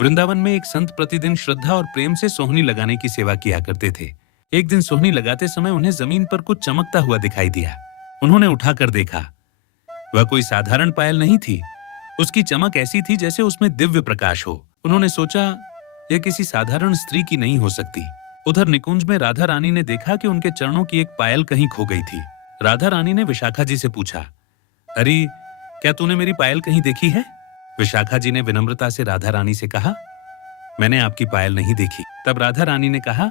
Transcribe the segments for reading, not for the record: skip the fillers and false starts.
वृंदावन में एक संत प्रतिदिन श्रद्धा और प्रेम से सोहनी लगाने की सेवा किया करते थे। एक दिन सोहनी लगाते समय उन्हें जमीन पर कुछ चमकता हुआ दिखाई दिया। उन्होंने उठाकर देखा। वह कोई साधारण पायल नहीं थी। उसकी चमक ऐसी थी जैसे उसमें दिव्य प्रकाश हो। उन्होंने सोचा, यह किसी साधारण स्त्री की नहीं हो सकती। उधर निकुंज में राधा रानी ने देखा कि उनके चरणों की एक पायल कहीं खो गई थी। राधा रानी ने विशाखा जी से पूछा, अरे क्या तूने मेरी पायल कहीं देखी है? विशाखा जी ने विनम्रता से राधा रानी से कहा, मैंने आपकी पायल नहीं देखी। तब राधा रानी ने कहा,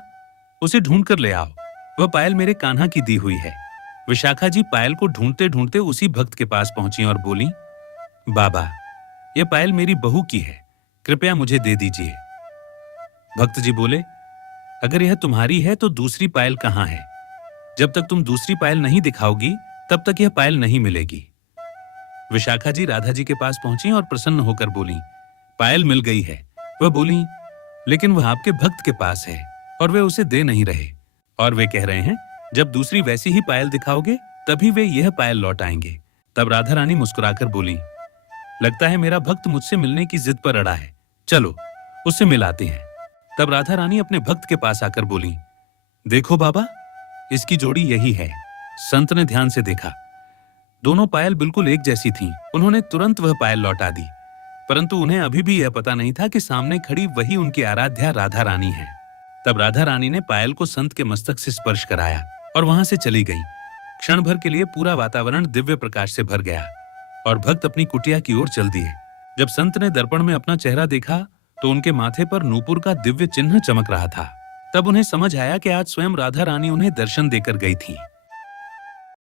उसे ढूंढ कर ले आओ, वह पायल मेरे कान्हा की दी हुई है। विशाखा जी पायल को ढूंढते ढूंढते उसी भक्त के पास पहुंची और बोली, बाबा, यह पायल मेरी बहू की है, कृपया मुझे दे दीजिए। भक्त जी बोले, अगर यह तुम्हारी है तो दूसरी पायल कहाँ है? जब तक तुम दूसरी पायल नहीं दिखाओगी तब तक यह पायल नहीं मिलेगी। विशाखा जी राधा जी के पास पहुंची और प्रसन्न होकर बोली, पायल मिल गई है। वह बोली, लेकिन वह आपके भक्त के पास है और वे उसे दे नहीं रहे, और वे कह रहे हैं जब दूसरी वैसी ही पायल दिखाओगे तभी वे यह पायल लौट आएंगे। तब राधा रानी मुस्कुराकर बोली, लगता है मेरा भक्त मुझसे मिलने की जिद पर अड़ा है, चलो उससे मिलाते हैं। तब राधा रानी अपने भक्त के पास आकर बोली, देखो बाबा, इसकी जोड़ी यही है। संत ने ध्यान से देखा, दोनों पायल बिल्कुल एक जैसी थीं। उन्होंने तुरंत वह पायल लौटा दी, परंतु उन्हें अभी भी यह पता नहीं था कि सामने खड़ी वही उनकी आराध्या राधा रानी है। तब राधा रानी ने पायल को संत के मस्तक से स्पर्श कराया और वहां से चली गई। क्षण भर के लिए पूरा वातावरण दिव्य प्रकाश से भर गया और भक्त अपनी कुटिया की ओर चल दिए। जब संत ने दर्पण में अपना चेहरा देखा तो उनके माथे पर नूपुर का दिव्य चिन्ह चमक रहा था। तब उन्हें समझ आया कि आज स्वयं राधा रानी उन्हें दर्शन देकर गई थी।